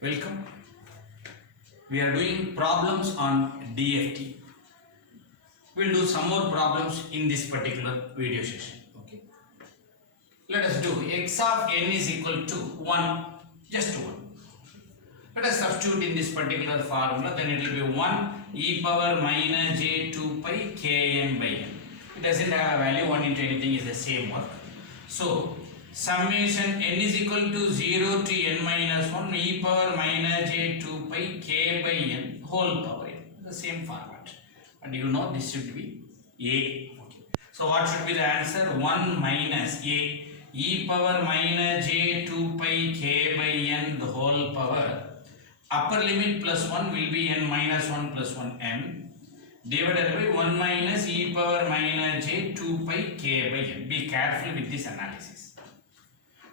Welcome. We are doing problems on DFT. We'll do some more problems in this particular video session. Okay. Let us do x of n is equal to 1, just 1. Let us substitute in this particular formula, then it will be 1 e power minus j 2 pi kn by n. It doesn't have a value, 1 into anything is the same work. So, summation n is equal to 0 to n minus 1 e power minus j 2 pi k by n whole power n. The same format. And you know this should be a. Okay. So, what should be the answer? 1 minus a e power minus j 2 pi k by n the whole power. Upper limit plus 1 will be n minus 1 plus 1 n divided by 1 minus e power minus j 2 pi k by n. Be careful with this analysis.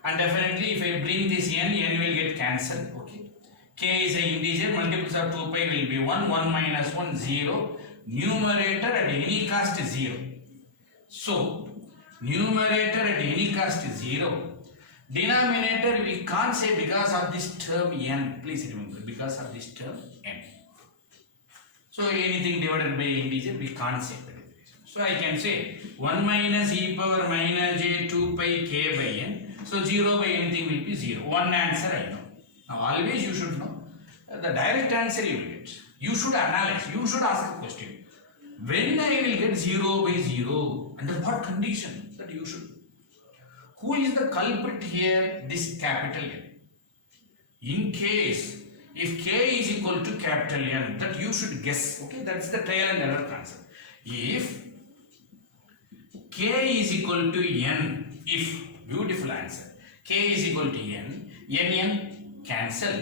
And definitely if I bring this n will get cancelled. Okay. K is an integer, multiples of 2 pi will be 1, 1 minus 1, 0. Numerator at any cost is 0. So, numerator at any cost is 0. Denominator we can't say because of this term n. Please remember, because of this term n. So, anything divided by integer we can't say. So, I can say 1 minus e power minus j 2 pi k by n. So, 0 by anything will be 0. One answer I know. Now, always you should know the direct answer you will get. You should analyze. You should ask a question. When I will get 0 by 0? Under what condition? That you should. Who is the culprit here? This capital N. In case, if k is equal to capital N, that you should guess. Okay, that's the trial and error concept. If k is equal to n, if, beautiful answer, k is equal to n, n cancel,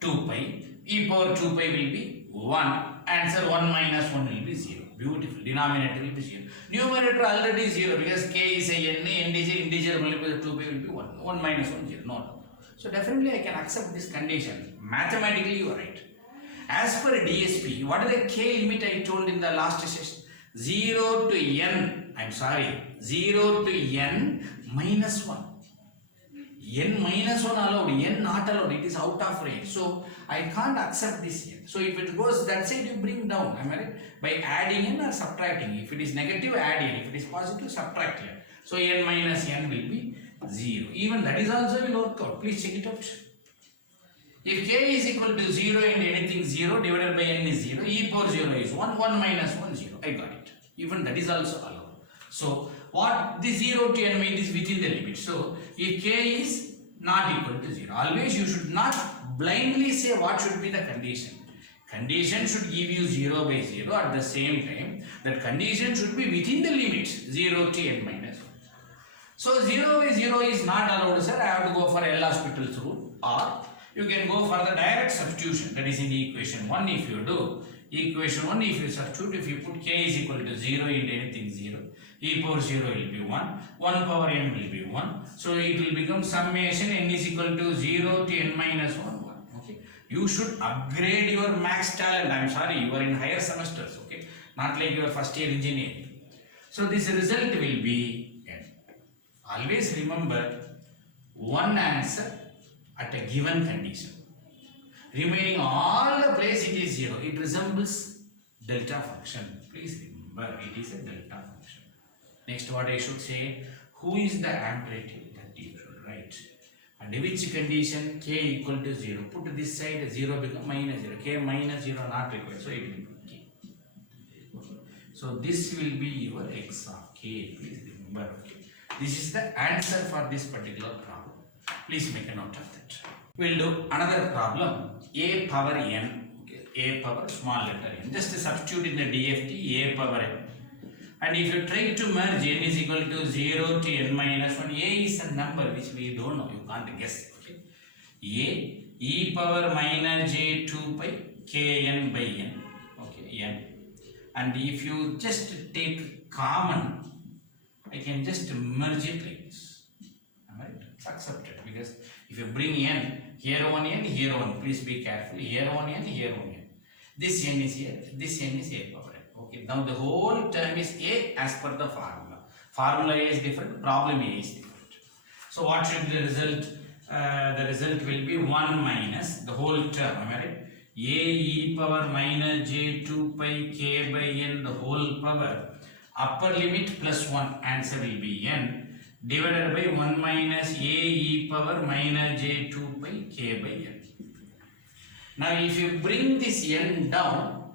2 pi, e power 2 pi will be 1, answer 1 minus 1 will be 0. Beautiful, denominator will be 0. Numerator already 0 because k is a n, integer multiple of 2 pi will be 1. 1 minus 1, 0. No. So definitely I can accept this condition. Mathematically you are right. As per DSP, what is the k limit I told in the last session? 0 to n, 0 to n minus 1. N minus 1 allowed, n not allowed, it is out of range. So, I can't accept this here. So, if it goes that side, you bring down, am I right? By adding n or subtracting. If it is negative, add n. If it is positive, subtract n. So, n minus n will be 0. Even that is also will work out. Please check it out. If k is equal to 0 and anything 0 divided by n is 0, e power 0 is 1, 1 minus 1, 0. I got it. Even that is also allowed. So, what the 0 to n means is within the limit. So, if k is not equal to 0, always you should not blindly say what should be the condition. Condition should give you 0 by 0. At the same time, that condition should be within the limits 0 to n minus 1. So, 0 by 0 is not allowed, sir. I have to go for L'Hospital's rule, or you can go for the direct substitution, that is in the equation 1 if you do. Equation 1 if you substitute, if you put k is equal to 0 into anything 0, e power 0 will be 1, 1 power n will be 1. So it will become summation n is equal to 0 to n minus 1, 1. Okay. You should upgrade your max talent. I am sorry, you are in higher semesters. Okay. Not like your first year engineering. So this result will be n. Always remember one answer at a given condition. Remaining all the place it is 0. It resembles delta function. Please remember it is a delta function. Next what I should say, who is the amplitude that you should write. And which condition k equal to 0. Put this side 0 become minus 0. K minus 0 not required. So it will be k. Okay. So this will be your x of k. Please remember. Okay. This is the answer for this particular problem. Please make a note of that. We'll do another problem. A power n. Okay. A power small letter n. Just substitute in the DFT a power n. And if you try to merge n is equal to 0 to n minus 1, a is a number which we don't know, you can't guess. Okay. A e power minus j 2 pi kn by n. Okay, n. And if you just take common, I can just merge it like this. Alright, it's accepted because if you bring n, here one n, here one, please be careful, here one n, here one n. This n is here, this n is a power n. Okay, now the whole term is a as per the formula. Formula A is different, problem A is different. So what should be the result? the result will be 1 minus the whole term, am I right? A e power minus j 2 pi k by n the whole power, upper limit plus 1, answer will be n, divided by 1 minus a e power minus j 2 pi k by n. Now if you bring this n down,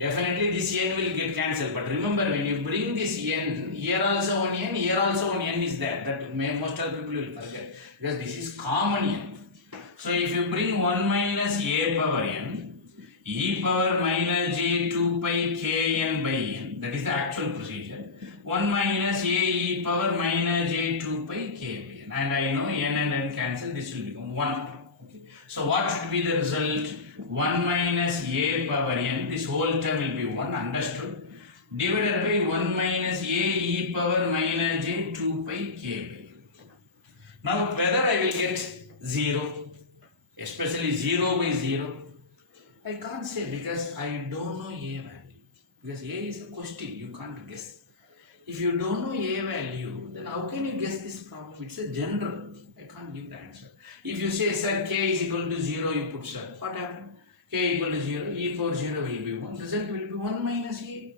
definitely this n will get cancelled. But remember, when you bring this n, here also one n, here also one n is there. That most of the people will forget, because this is common n. So if you bring 1 minus a power n, e power minus j 2 pi k n by n, that is the actual procedure. 1 minus a e power minus j 2 pi k by n. And I know n and n cancel, this will become 1. Okay. So what should be the result? 1 minus a power n, this whole term will be 1, understood, divided by 1 minus a e power minus j 2 pi k by n. Now whether I will get 0, especially 0 by 0, I can't say, because I don't know a value. Because a is a question, you can't guess. If you don't know a value, then how can you guess this problem? It's a general, I can't give the answer. If you say, sir, k is equal to 0, you put sir, what happened? K equal to 0, e power 0 will be 1, result will be 1 minus a.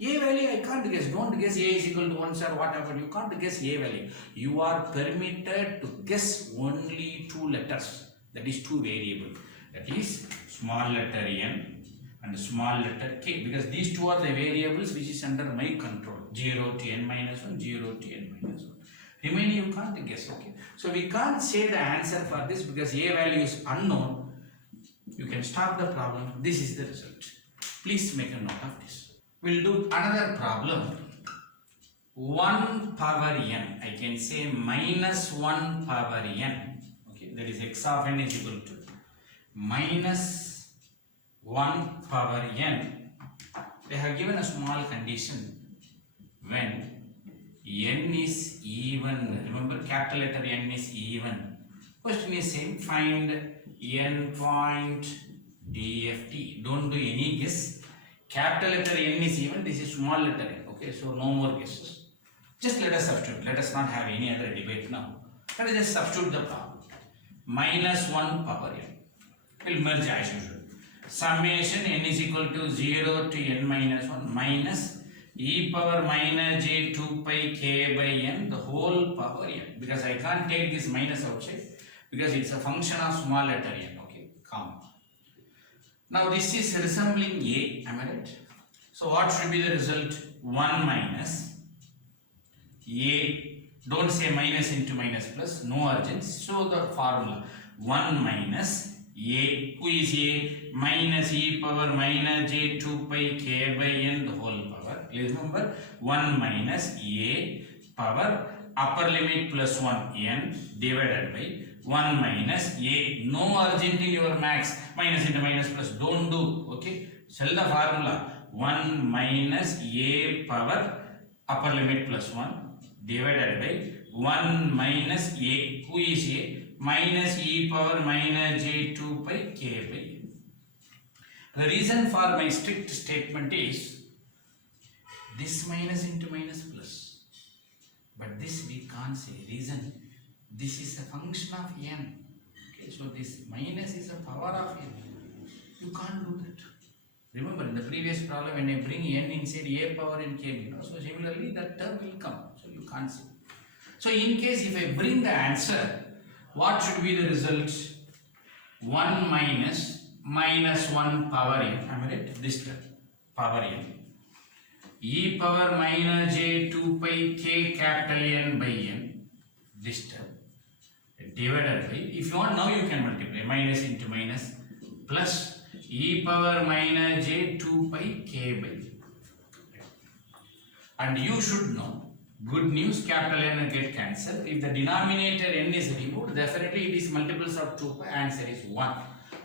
A value I can't guess, don't guess a is equal to 1, sir, what happened? You can't guess a value. You are permitted to guess only 2 letters, that is 2 variables, that is small letter n and small letter k, because these 2 are the variables which is under my control, 0 to n minus 1, 0 to n minus 1. Remaining you can't guess, okay? So we can't say the answer for this because a value is unknown. You can stop the problem. This is the result. Please make a note of this. We'll do another problem. 1 power n, I can say minus 1 power n, okay, that is x of n is equal to minus 1 power n. They have given a small condition when n is even. Remember, capital letter n is even. Question is same, find n point dft. Don't do any guess. Capital letter n is even, this is small letter n, okay, so no more guesses. Just let us substitute, let us not have any other debate now. Let us just substitute the problem. Minus 1 power n. We'll merge as usual. Summation n is equal to 0 to n minus 1 minus e power minus j 2 pi k by n the whole power n. Because I can't take this minus outside, because it's a function of small letter n, okay, comma. Now this is resembling a, am I right? So what should be the result? 1 minus a, don't say minus into minus plus, no urgency. So the formula 1 minus a, who is a? Minus e power minus j 2 pi k by n the whole power. Please remember, 1 minus a power upper limit plus 1 n divided by 1 minus a. No urgent in your max, minus into minus plus, don't do, okay? Tell the formula 1 minus a power upper limit plus 1 divided by 1 minus a, who is a? Minus e power minus j 2 pi k by n. The reason for my strict statement is this minus into minus plus, but this we can't say. Reason, this is a function of n, okay? So this minus is a power of n. You can't do that. Remember, in the previous problem, when I bring n inside a power n came, you know, so similarly that term will come, so you can't say. So in case if I bring the answer, what should be the result? 1 minus minus 1 power n, am I right? This term, power n, e power minus j 2 pi k capital N by n, this term, divided by, if you want now you can multiply, minus into minus, plus e power minus j 2 pi k by n. And you should know, good news, capital N will get cancelled. If the denominator n is removed, definitely it is multiples of 2 pi, answer is 1.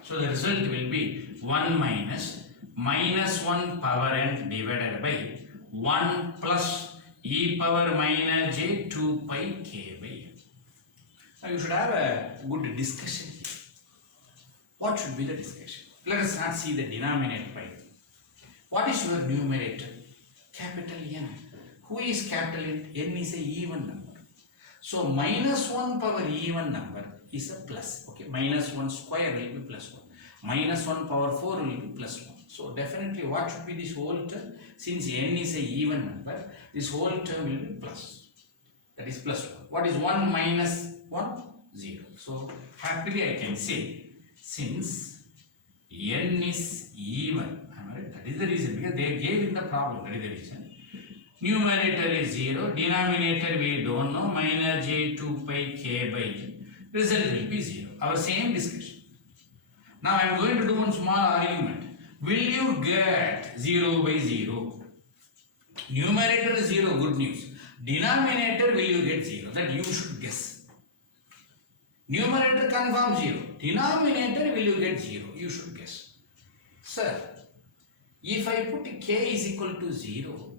So the result will be 1 minus minus 1 power n divided by 1 plus e power minus j 2 pi k by n. Now you should have a good discussion here. What should be the discussion? Let us not see the denominator pi. What is your numerator? Capital N. Who is capital N? N is a even number. So minus 1 power even number is a plus. Okay, minus 1 square will be plus 1. Minus 1 power 4 will be plus 1. So definitely what should be this whole term? Since n is a even number, this whole term will be plus. That is plus 1. What is 1 minus 1? 0. So happily I can say, since n is even, that is the reason, because they gave in the problem, that is the reason. Numerator is 0, denominator we don't know, minus j 2 pi k by n. Result will be 0. Our same discussion. Now I am going to do one small argument. Will you get 0 by 0? Numerator is 0, good news. Denominator will you get 0? That you should guess. Numerator confirm 0. Denominator will you get 0? You should guess. Sir, if I put k is equal to 0,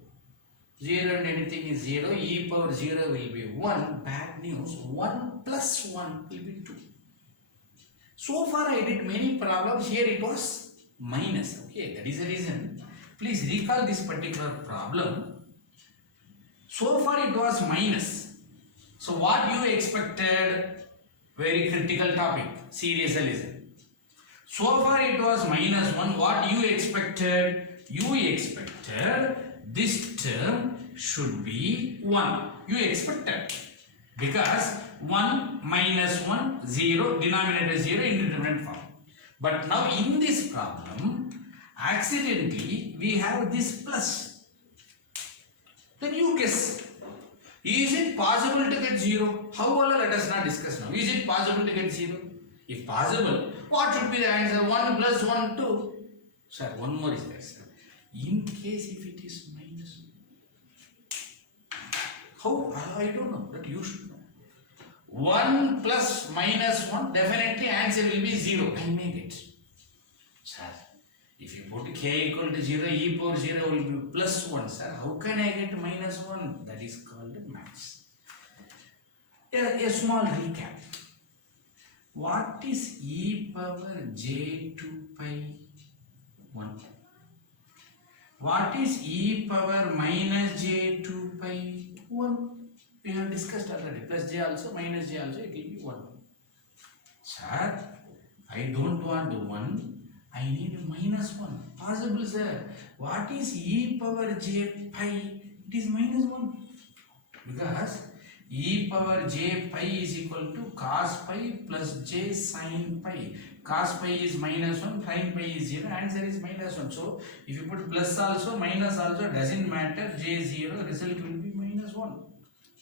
0 and anything is 0, e power 0 will be 1. Bad news, 1 plus 1 will be 2. So far I did many problems, here it was minus. Okay, that is the reason. Please recall this particular problem. So far it was minus. So what you expected? Very critical topic. Seriously listen. So far it was minus 1. What you expected? You expected this term should be 1. You expected. Because 1 minus 1, 0, denominator 0 in different form. But now in this problem, accidentally we have this plus. Then you guess. Is it possible to get 0? However, let us not discuss now. Is it possible to get 0? If possible, what should be the answer? 1 plus 1, 2. Sir, one more is there, sir. In case if it is minus. How? I don't know. That you should know. 1 plus minus 1, definitely answer will be 0. I made it. Sir, if you put k equal to 0, e power 0 will be plus 1. Sir, how can I get minus 1? That is called maths. A small recap. What is e power j 2 pi 1? What is e power minus j 2 pi 1? We have discussed already. Plus j also, minus j also, it will be 1. Sir, I don't want 1. I need minus 1. Possible, sir. What is e power j pi? It is minus 1. Because e power j pi is equal to cos pi plus j sin pi. Cos pi is minus 1, sin pi is 0. Answer is minus 1. So, if you put plus also, minus also, doesn't matter. J 0, result will be minus 1.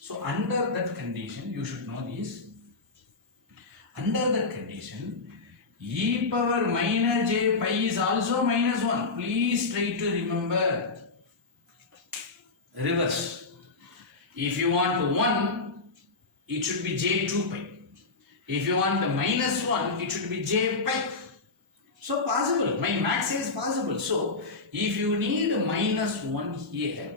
So, under that condition, you should know this. Under that condition, e power minus j pi is also minus 1. Please try to remember. Reverse. If you want 1, it should be j 2 pi. If you want the minus 1, it should be j pi. So possible. My max says possible. So if you need minus 1 here,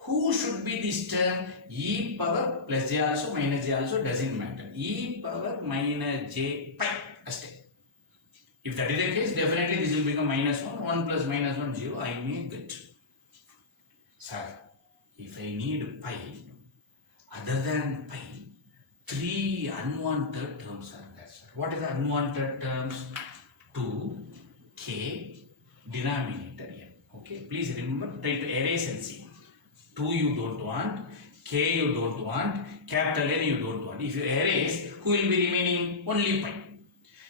who should be this term? E power plus j also, minus j also, doesn't matter. E power minus j pi. If that is the case, definitely this will become minus 1. 1 plus minus 1, 0. I may get. Sir, if I need pi, other than pi, 3 unwanted terms are there, sir. What is the unwanted terms? 2, k, denominator n. Okay, please remember, try to erase and see. 2 you don't want, k you don't want, capital N you don't want. If you erase, who will be remaining? Only pi.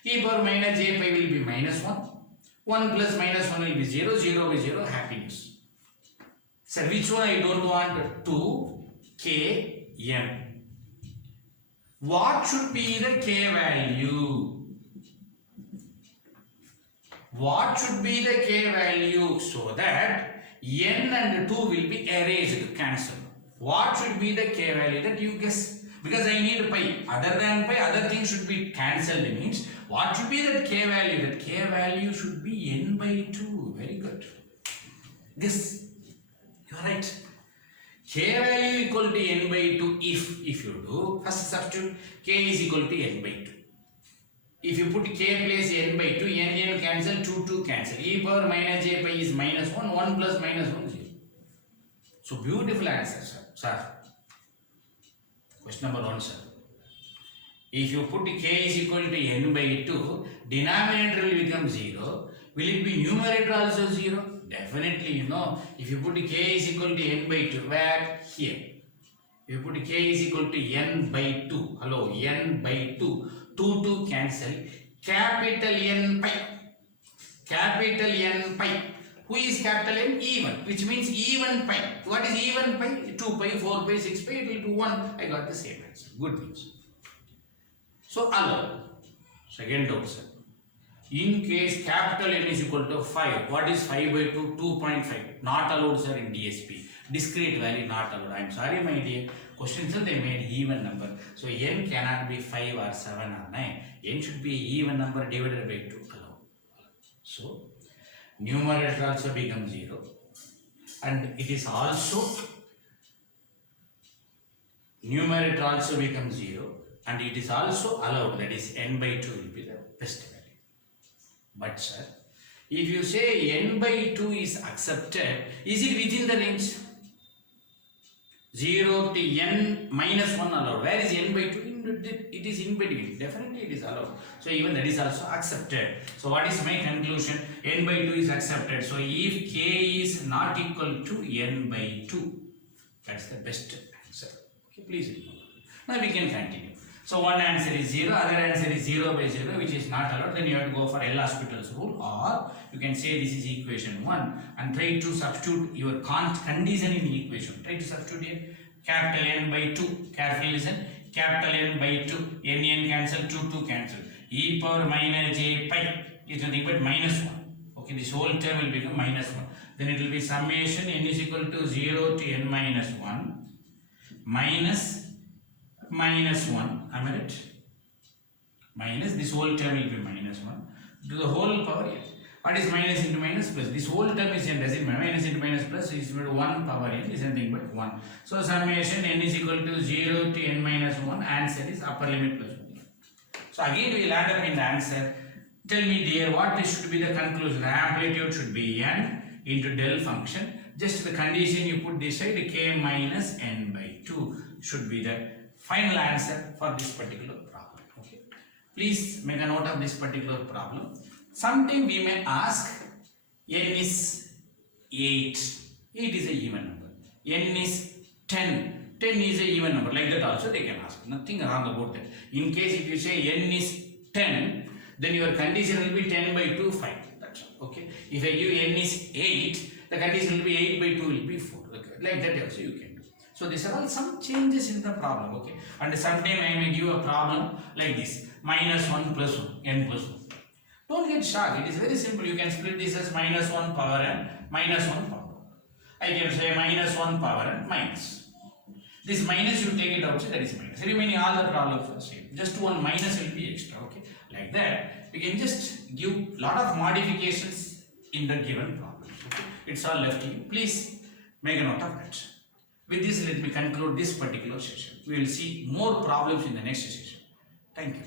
E power minus j pi will be minus 1. 1 plus minus 1 will be 0. 0 by 0, happiness. So which one I don't want? 2, k, m. What should be the k value? What should be the k value? So that n and 2 will be erased, cancelled. What should be the k value? That you guess. Because I need pi. Other than pi, other things should be cancelled. Means what should be that k value? That k value should be n by 2. Very good. Guess. You are right. K value equal to n by 2 if you do, first substitute k is equal to n by 2. If you put k place n by 2, n cancel, 2 cancel. E power minus j pi is minus 1, 1 plus minus 1 0. So beautiful answer, sir. Sir. Question number 1, sir. If you put k is equal to n by 2, denominator will become 0. Will it be numerator also 0? Definitely, you know. If you put k is equal to n by 2, where? Here. If you put k is equal to n by 2, hello, n by 2, 2 cancel, capital N pi. Capital N pi. Who is capital N? Even, which means even pi. What is even pi? 2 pi, 4 pi, 6 pi, it will be 1. I got the same answer. Good news. So, allow. Second option. In case capital N is equal to 5, what is 5 by 2? 2.5. Not allowed, sir, in DSP. Discrete value not allowed. I am sorry, my dear. Questions they made even number. So, N cannot be 5 or 7 or 9. N should be even number divided by 2. Allow. So, numerator also becomes 0. And it is also, numerator also becomes 0. And it is also allowed, that is n by 2 will be the best value. But sir, if you say n by 2 is accepted, is it within the range? 0 to n minus 1 allowed. Where is n by 2? It is in between. Definitely it is allowed. So even that is also accepted. So what is my conclusion? N by 2 is accepted. So if k is not equal to n by 2, that's the best answer. Okay, please remember. Now we can continue. So one answer is 0, other answer is 0 by 0, which is not allowed. Then you have to go for L'Hospital's rule, or you can say this is equation 1 and try to substitute your condition in the equation. Try to substitute here. Capital N by 2. Carefully listen. Capital N by 2. N cancel, 2 cancel. E power minus j pi is nothing but minus 1. Okay, this whole term will become minus 1. Then it will be summation n is equal to 0 to n minus 1 minus 1, am I right? Minus, this whole term will be minus 1 to the whole power n. What is minus into minus plus? This whole term is n, does it matter? Minus into minus plus is equal to 1 power n is nothing but 1. So summation n is equal to 0 to n minus 1, answer is upper limit plus 1. So again we will end up in the answer. Tell me dear, what should be the conclusion? The amplitude should be n into del function. Just the condition you put this side, k minus n by 2 should be the final answer for this particular problem. Okay, please make a note of this particular problem. Sometime we may ask, n is 8 is a even number, n is 10 is a even number, like that also they can ask, nothing wrong about that. In case if you say n is 10, then your condition will be 10 by 2, 5, that's all. Okay, if I give n is 8, the condition will be 8 by 2 will be 4, okay. Like that also you can. So these are all some changes in the problem, okay. And sometime I may give a problem like this, minus 1 plus 1, n plus 1. Don't get shocked, it is very simple. You can split this as minus 1 power n, minus 1 power. I can say minus 1 power n minus. This minus you take it outside, that is minus. Remaining all the problems are same. Just one minus will be extra, okay. Like that, we can just give lot of modifications in the given problems, okay. It's all left to you. Please make a note of that. With this, let me conclude this particular session. We will see more problems in the next session. Thank you.